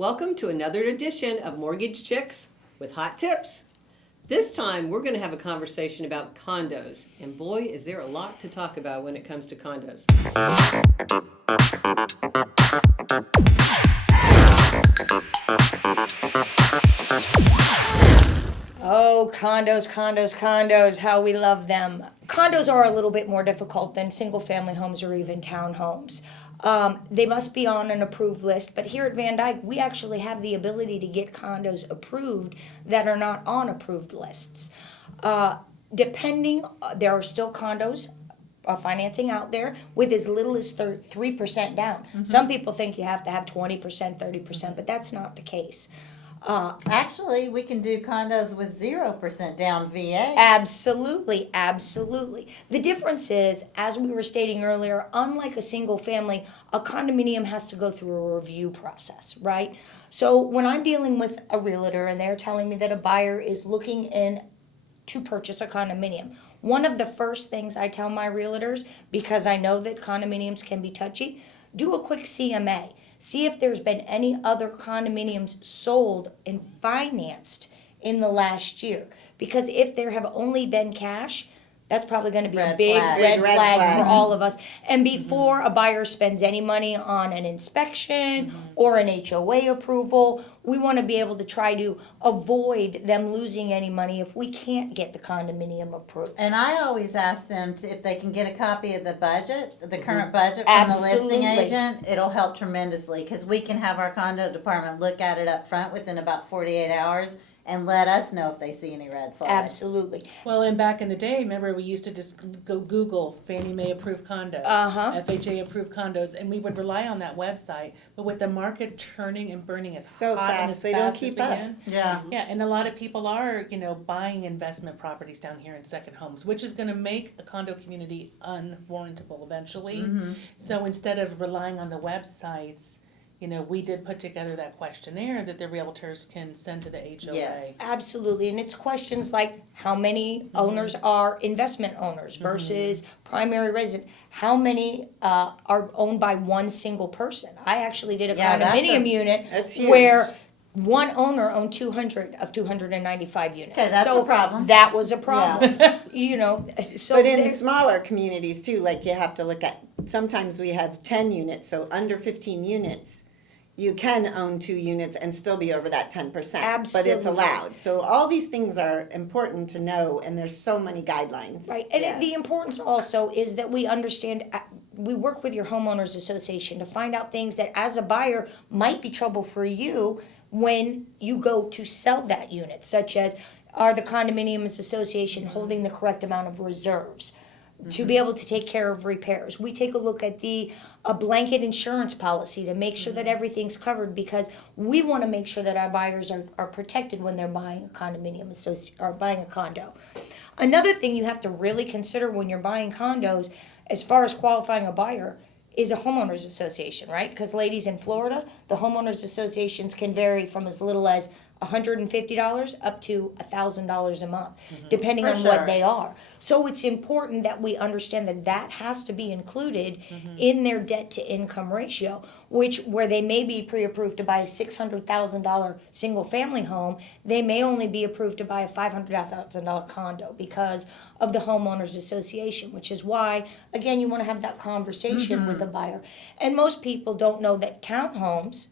Welcome to another edition of Mortgage Chicks with hot tips. This time we're going to have a conversation about condos. And boy, is there a lot to talk about when it comes to condos. Oh, condos, how we love them. Condos are a little bit more difficult than single family homes or even townhomes. They must be on an approved list, but here at Van Dyke, we actually have the ability to get condos approved that are not on approved lists. There are still condos financing out there with as little as 3% down. Mm-hmm. Some people think you have to have 20%, 30%, but that's not the case. Actually, we can do condos with 0% down VA. Absolutely. The difference is, as we were stating earlier, unlike a single family, a condominium has to go through a review process, right? So when I'm dealing with a realtor and they're telling me that a buyer is looking in to purchase a condominium, one of the first things I tell my realtors, because I know that condominiums can be touchy, do a quick CMA. See if there's been any other condominiums sold and financed in the last year. Because if there have only been cash, that's probably going to be a big red flag for all of us. And before a buyer spends any money on an inspection or an HOA approval, we want to be able to try to avoid them losing any money if we can't get the condominium approved. And I always ask them if they can get a copy of the budget, the current budget from the listing agent. It'll help tremendously because we can have our condo department look at it up front within about 48 hours. And let us know if they see any red flags. Absolutely. Well, and back in the day, remember we used to just go Google Fannie Mae approved condos, FHA approved condos, and we would rely on that website. But with the market churning and burning as so hot fast, and as they fast don't as keep we up. can. Yeah. Yeah, and a lot of people are, buying investment properties down here in second homes, which is going to make a condo community unwarrantable eventually. Mm-hmm. So instead of relying on the websites, we did put together that questionnaire that the realtors can send to the HOA. Yes. Absolutely, and it's questions like how many owners are investment owners versus primary residents. How many are owned by one single person? I actually did a condominium unit where one owner owned 200 of 295 units. Okay, that's a problem. That was a problem. So but in smaller communities too, like you have to look at, sometimes we have 10 units, so under 15 units, you can own 2 units and still be over that 10%. Absolutely. But it's allowed. So all these things are important to know, and there's so many guidelines. Right, and the importance also is that we understand, we work with your homeowners association to find out things that as a buyer might be trouble for you when you go to sell that unit, such as are the condominiums association holding the correct amount of reserves to be able to take care of repairs. We take a look at a blanket insurance policy to make sure that everything's covered because we want to make sure that our buyers are protected when they're buying a condominium or buying a condo. Another thing you have to really consider when you're buying condos, as far as qualifying a buyer, is a homeowners association, right? Because ladies, in Florida, the homeowners associations can vary from as little as $150 up to $1,000 a month, depending on what they are. So it's important that we understand that has to be included in their debt to income ratio, where they may be pre-approved to buy a $600,000 single family home, they may only be approved to buy a $500,000 condo because of the homeowners association, which is why, again, you want to have that conversation with a buyer. And most people don't know that townhomes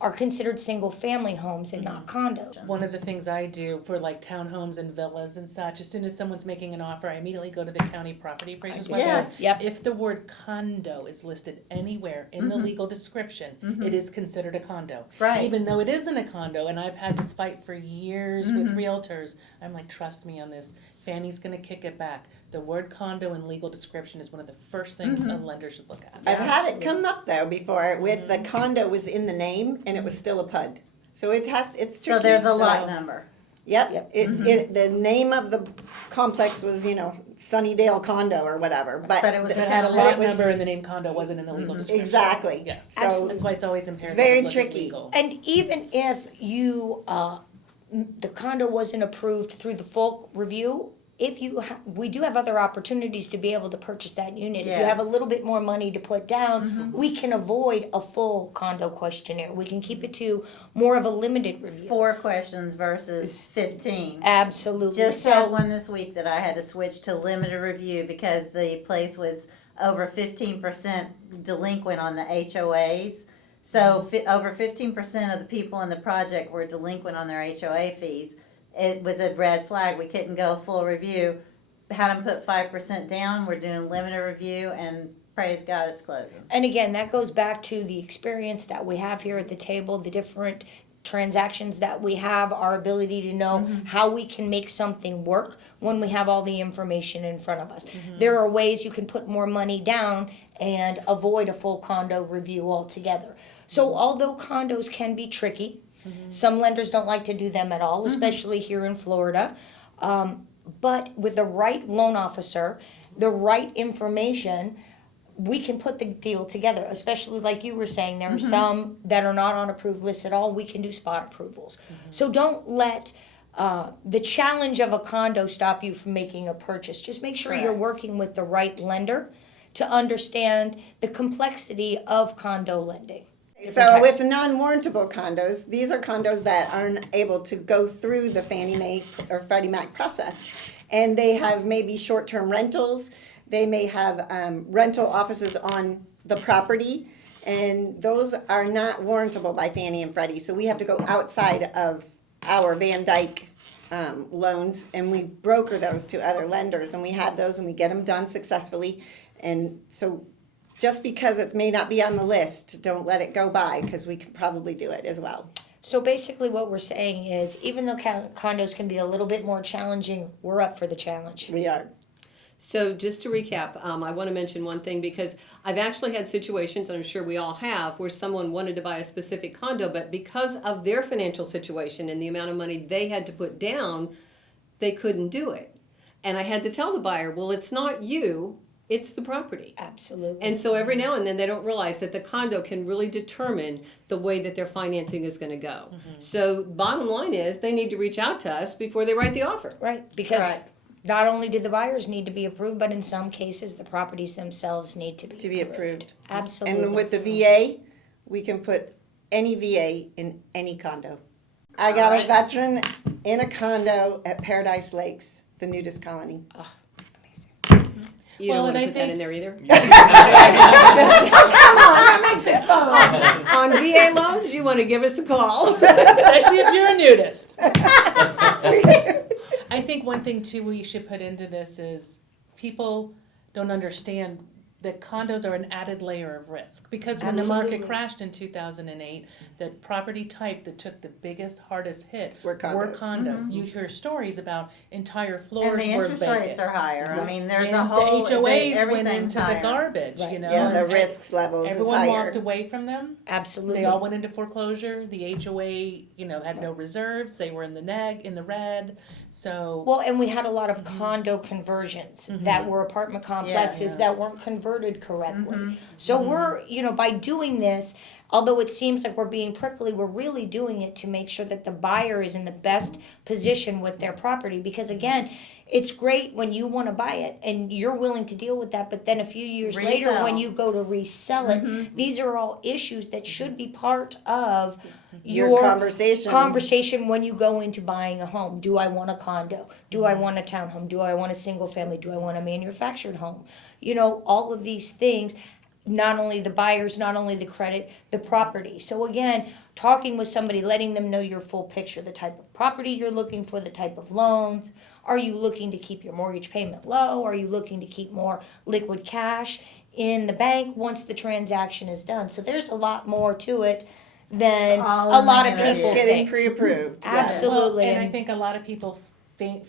are considered single-family homes and not condos. One of the things I do for like townhomes and villas and such, as soon as someone's making an offer, I immediately go to the county property appraiser's website. Yes. Yep. If the word condo is listed anywhere in the legal description, it is considered a condo. Right. Even though it isn't a condo, and I've had this fight for years with realtors, I'm like, trust me on this. Fannie's going to kick it back. The word condo in legal description is one of the first things a lender should look at. I've had it come up though before with the condo was in the name and it was still a PUD. So it's tricky. So there's a lot number. Yep. The name of the complex was, Sunnydale Condo or whatever. But It had a lot number and the name condo wasn't in the legal description. Exactly. Yes. So That's why it's always imperative very to look tricky. at legal. And even if the condo wasn't approved through the full review, we do have other opportunities to be able to purchase that unit. If you have a Yes. little bit more money to put down, we can avoid a full condo questionnaire. We can keep it to more of a limited review. 4 questions versus 15. Absolutely. Just So had one this week that I had to switch to limited review because the place was over 15% delinquent on the HOAs. So over 15% of the people in the project were delinquent on their HOA fees. It was a red flag. We couldn't go full review. Had them put 5% down. We're doing limited review, and praise God, it's closing. And again, that goes back to the experience that we have here at the table, the different transactions that we have, our ability to know how we can make something work when we have all the information in front of us. There are ways you can put more money down and avoid a full condo review altogether. So although condos can be tricky, some lenders don't like to do them at all, especially here in Florida. But with the right loan officer, the right information, we can put the deal together, especially like you were saying, there are some that are not on approved lists at all. We can do spot approvals. So don't let the challenge of a condo stop you from making a purchase. Just make sure you're Correct. working with the right lender to understand the complexity of condo lending. So with non-warrantable condos, these are condos that aren't able to go through the Fannie Mae or Freddie Mac process. And they have maybe short-term rentals, they may have rental offices on the property, and those are not warrantable by Fannie and Freddie. So we have to go outside of our Van Dyke loans, and we broker those to other lenders, and we have those, and we get them done successfully. And so just because it may not be on the list, don't let it go by, because we can probably do it as well. So basically what we're saying is, even though condos can be a little bit more challenging, we're up for the challenge. We are. So just to recap, I want to mention one thing because I've actually had situations, and I'm sure we all have, where someone wanted to buy a specific condo, but because of their financial situation and the amount of money they had to put down, they couldn't do it. And I had to tell the buyer, well, it's not you, it's the property. Absolutely. And so every now and then they don't realize that the condo can really determine the way that their financing is going to go. So bottom line is they need to reach out to us before they write the offer. Right, because Correct. not only do the buyers need to be approved, but in some cases, the properties themselves need to be approved. Absolutely. And with the VA, we can put any VA in any condo. I got a veteran in a condo at Paradise Lakes, the nudist colony. You Well, don't want and to I put that think- in there either. That makes it fun. On VA loans, you want to give us a call. Especially if you're a nudist. I think one thing too we should put into this is people don't understand that condos are an added layer of risk. Because when the Absolutely. market crashed in 2008, the property type that took the biggest, hardest hit Were condos. You hear stories about entire And floors the were interest vacant. rates are higher. I mean, there's and a whole, the HOAs went everything's into higher. the garbage, Right. you know. Yeah, the and risks levels is everyone higher. walked away from them. Absolutely. They all went into foreclosure. The HOA, had no reserves. They were in the red. So Well, and we had a lot of condo conversions that were apartment complexes that weren't converted correctly. So we're, by doing this, although it seems like we're being prickly, we're really doing it to make sure that the buyer is in the best position with their property. Because again, it's great when you want to buy it and you're willing to deal with that, but then a few years later when Resell. you go to resell it, these are all issues that should be part of Your conversation. conversation when you go into buying a home. Do I want a condo? Do I want a townhome? Do I want a single family? Do I want a manufactured home? All of these things, not only the buyers, not only the credit, the property. So again, talking with somebody, letting them know your full picture, the type of property you're looking for, the type of loans. Are you looking to keep your mortgage payment low? Are you looking to keep more liquid cash in the bank once the transaction is done? So there's a lot more to it than It's all a in lot the of interview. people Getting think. pre-approved. Yeah. Absolutely. Well, and I And- think a lot of people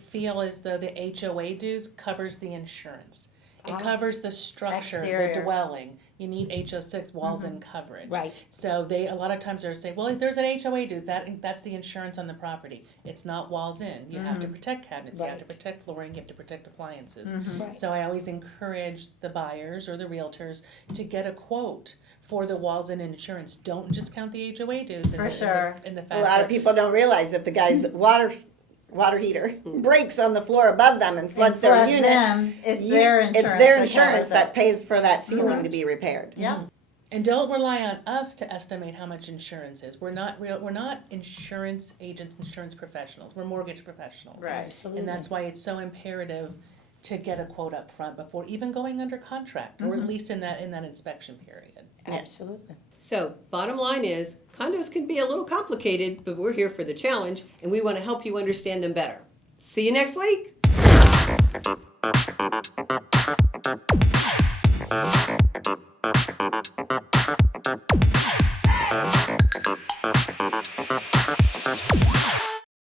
feel as though the HOA dues covers the insurance. It covers the structure, Exterior. the dwelling. You need HO6 walls and coverage. Right. So they a lot of times they're saying, well, if there's an HOA dues, that's the insurance on the property. It's not walls in. You have to protect cabinets. You have to Right. protect flooring. You have to protect appliances. Right. So I always encourage the buyers or the realtors to get a quote for the walls and insurance. Don't just count the HOA dues. For sure. In the A fact lot that of people don't realize if the guy's water water heater breaks on the floor above them and floods And their floods unit, them, it's their insurance. it's their that insurance covers that it. pays for that ceiling to be repaired. Yeah. And don't rely on us to estimate how much insurance is. We're not insurance agents, insurance professionals. We're mortgage professionals. Right. Absolutely. And that's why it's so imperative to get a quote up front before even going under contract, or at least in that inspection period. Absolutely. So, bottom line is, condos can be a little complicated, but we're here for the challenge, and we want to help you understand them better. See you next week.